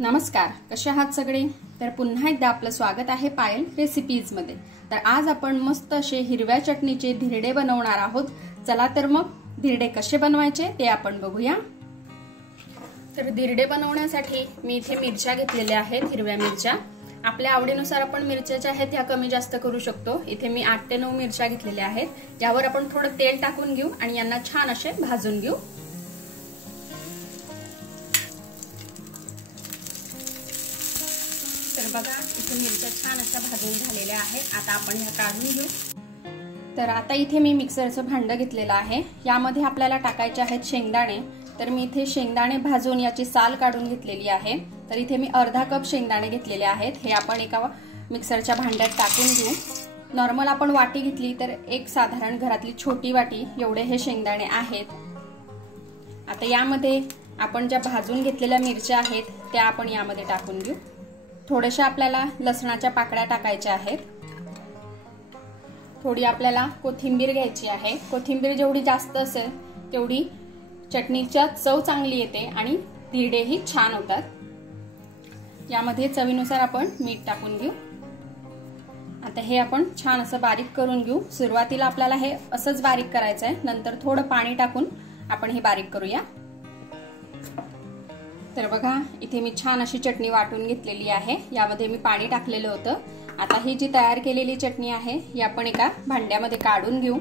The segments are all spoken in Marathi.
नमस्कार, कसे आहात सगळे? तर पुन्हा एकदा आपलं स्वागत आहे पायल रेसिपीज मध्ये। तर आज आपण मस्त असे हिरव्या चटणीचे धिरडे बनवणार आहोत। चला तर मग धिरडे कसे बनवायचे ते आपण बघूया। तर धिरडे बनवण्यासाठी मी इथे मिरच्या घेतलेल्या आहेत, हिरव्या मिरच्या। आपल्या आवडीनुसार आपण मिरच्या ज्या आहेत ह्या कमी जास्त करू शकतो। इथे मी 8 ते 9 मिरच्या घेतलेल्या आहेत। यावर आपण थोडं तेल टाकून घेऊ आणि यांना छान असे भाजून घेऊ। तर बघा, इथे मिरच्या छान अशा भाजून झालेल्या आहेत। आता आपण ह्या काढून घेऊ। तर आता इथे मी मिक्सरचं भांडं घेतलेलं आहे। यामध्ये आपल्याला टाकायचे आहेत शेंगदाणे। तर मी इथे शेंगदाणे भाजून याची साल काढून घेतलेली आहे। तर इथे मी अर्धा कप शेंगदाणे घेतलेले आहेत। हे आपण एका मिक्सरच्या भांड्यात टाकून घेऊ। नॉर्मल आपण वाटी घेतली तर एक साधारण घरातली छोटी वाटी एवढे हे शेंगदाणे आहेत। आता यामध्ये आपण ज्या भाजून घेतलेल्या मिरच्या आहेत त्या आपण यामध्ये टाकून घेऊ। थोडेशा आपल्याला लसणाच्या पाकळ्या टाकायच्या आहेत। थोडी आपल्याला कोथिंबीर घ्यायची आहे। कोथिंबीर जेवढी जास्त असेल तेवढी चटणीची चव चांगली येते आणि धिरडेही छान होतात। यामध्ये चवीनुसार आपण मीठ टाकून घेऊ। आता हे आपण छान असं बारीक करून घेऊ। सुरुवातीला आपल्याला हे असंच बारीक करायचं आहे, नंतर थोडं पाणी टाकून आपण हे बारीक करूया। तर बघा, इथे मी छान अशी चटणी वाटून घेतलेली आहे। यामध्ये मी पाणी टाकलेलं होतं। आता ही जी तयार केलेली चटणी आहे ही आपण एका भांड्यामध्ये काढून घेऊ।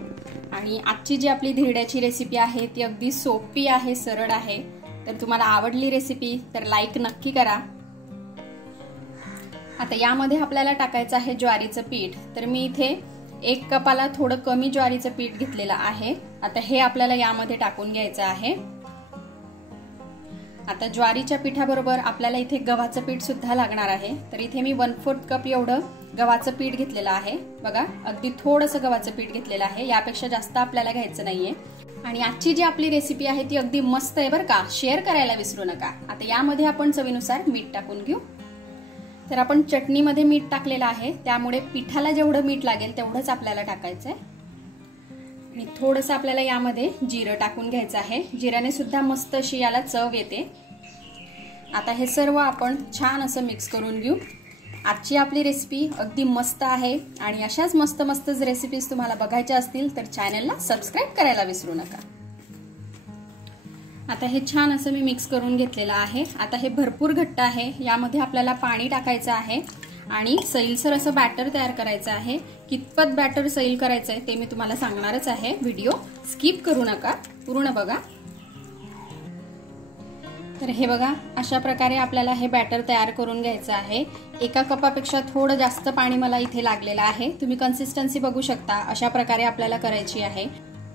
आणि आजची जी आपली धिरड्याची रेसिपी आहे ती अगदी सोपी आहे, सरळ आहे। तर तुम्हाला आवडली रेसिपी तर लाईक नक्की करा। आता यामध्ये आपल्याला टाकायचं आहे ज्वारीचं पीठ। तर मी इथे 1 कपाला थोडं कमी ज्वारीचं पीठ घेतलेलं आहे। आता हे आपल्याला यामध्ये टाकून घ्यायचं आहे। आता ज्वारीच्या पिठाबरोबर आपल्याला इथे गव्हाचं पीठ सुद्धा लागणार आहे। तर इथे मी 1/4 कप एवढं गव्हाचं पीठ घेतलेलं आहे। बघा, अगदी थोडंसं गव्हाचं पीठ घेतलेलं आहे, यापेक्षा जास्त आपल्याला घ्यायचं नाहीये। आणि आजची जी आपली रेसिपी आहे ती अगदी मस्त आहे बरं का, शेअर करायला विसरू नका। आता यामध्ये आपण चवीनुसार मीठ टाकून घेऊ। तर आपण चटणीमध्ये मीठ टाकलेलं आहे, त्यामुळे पिठाला जेवढं मीठ लागेल तेवढंच आपल्याला टाकायचं आहे। आणि थोडंसं आपल्याला यामध्ये जिरं टाकून घ्यायचं आहे। जिऱ्याने सुद्धा मस्त अशी याला चव येते। आता हे सर्व आपण छान असं मिक्स करून घेऊ। आजची आपली रेसिपी अगदी मस्त आहे आणि अशाच मस्त मस्त रेसिपीज तुम्हाला बघायच्या असतील तर चॅनलला सबस्क्राइब करायला विसरू नका। आता हे छान असं मी मिक्स करून घेतलेलं आहे। आता हे भरपूर घट्ट आहे, यामध्ये आपल्याला पाणी टाकायचं आहे आणि सैलसर असं बॅटर तयार करायचं आहे। कितपत बॅटर सैल करायचं आहे ते मी तुम्हाला सांगणारच आहे। व्हिडिओ स्किप करू नका, पूर्ण बघा। तर हे बघा, अशा प्रकारे आपल्याला हे बॅटर तयार करून घ्यायचं आहे। 1 कपापेक्षा थोडं जास्त पाणी मला इथे लागलेलं आहे। तुम्ही कन्सिस्टन्सी बघू शकता, अशा प्रकारे आपल्याला करायची आहे।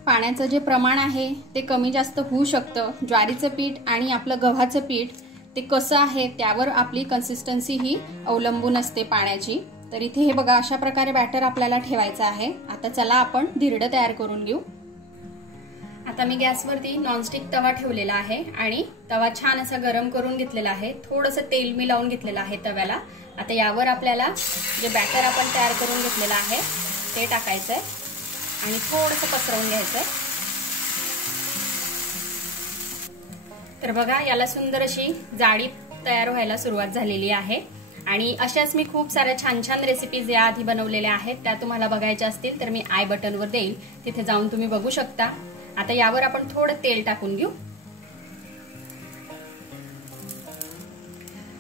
पाण्याचं जे प्रमाण आहे ते कमी जास्त होऊ शकतं। ज्वारीचं पीठ आणि आपलं गव्हाचं पीठ ते कसं आहे त्यावर आपली कन्सिस्टन्सी ही अवलंबून असते पाण्याची। तर इथे हे बघा, अशा प्रकारे बॅटर आपल्याला ठेवायचं आहे। आता चला आपण धिरडं तयार करून घेऊ। आता मी गॅसवरती नॉनस्टिक तवा ठेवलेला आहे आणि तवा छान असा गरम करून घेतलेला आहे। थोडंसं तेल मी लावून घेतलेलं आहे तव्याला। आता यावर आपल्याला जे बॅटर आपण तयार करून घेतलेलं आहे ते टाकायचंय आणि थोडंसं पसरवून घ्यायचंय। तर बघा, याला सुंदर अशी जाडी तयार व्हायला सुरुवात झालेली आहे। आणि अशाच मी खूप साऱ्या छान छान रेसिपीज या आधी बनवलेल्या आहेत, त्या तुम्हाला बघायच्या असतील तर मी आय बटनवर देईल, तिथे जाऊन तुम्ही बघू शकता। आता यावर आपण थोडं तेल टाकून घेऊ।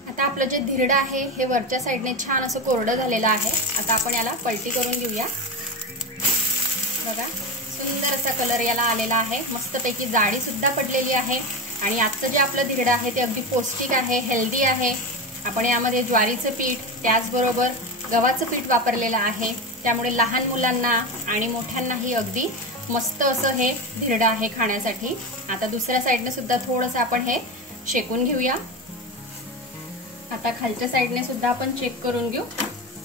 आता आपलं जे धिरडं आहे हे वरच्या साईडने छान असं कोरडं झालेलं आहे। आता आपण याला पलटी करून घेऊया। बघा, सुंदर असा कलर याला आलेला आहे, मस्तपैकी जाडी सुद्धा पडलेली आहे। आणि आजचं जे आपलं धिरडं आहे ते अगदी पौष्टिक आहे, हेल्दी आहे। आपण यामध्ये ज्वारीचं पीठ त्याचबरोबर गव्हाचं पीठ वापरलेलं आहे, त्यामुळे लहान मुलांना आणि मोठ्यांनाही अगदी मस्त असं हे धिरडं आहे खाण्यासाठी। आता दुसऱ्या साईडने सुद्धा थोडंसं आपण हे शेकून घेऊया। आता खालच्या साईडने सुद्धा आपण चेक करून घेऊ।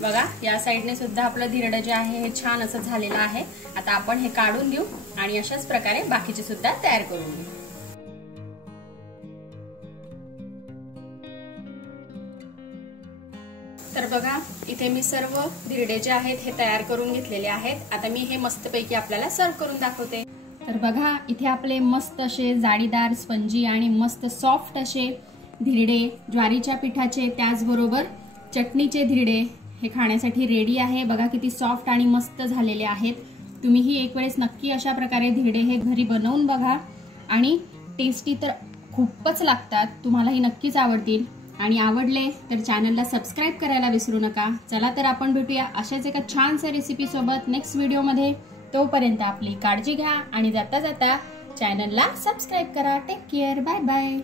बघा, या साईडने सुद्धा आपलं धिरडं जे आहे हे छान असं झालेलं आहे। आता आपण हे काढून घेऊ आणि अशाच प्रकारे बाकीचे सुद्धा तयार करून घेऊ। तर बघा, इथे मी सर्व धिरडे जे आहेत हे तयार करून घेतलेले आहेत। आता मी हे मस्तपैकी आपल्याला सर्व करून दाखवते। तर बघा, इथे आपले मस्त असे जाळीदार, स्पंजी आणि मस्त सॉफ्ट असे धिरडे ज्वारीच्या पिठाचे त्याचबरोबर चटणीचे धिरडे हे खाण्यासाठी रेडी आहे। बघा किती सॉफ्ट आणि मस्त झालेले आहेत। तुम्हीही एक वेळेस नक्की अशा प्रकारे धिरडे हे घरी बनवून बघा आणि टेस्टी तर खूपच लागतात, तुम्हालाही नक्कीच आवडतील। आणि आवडले तर चॅनलला सबस्क्राइब करायला विसरू नका। चला तर आपण भेटूया अशाच एका छानशा रेसिपी सोबत नेक्स्ट व्हिडिओमध्ये। तोपर्यंत आपली काळजी घ्या आणि जाता जाता चॅनलला सबस्क्राइब करा। Take care, bye bye.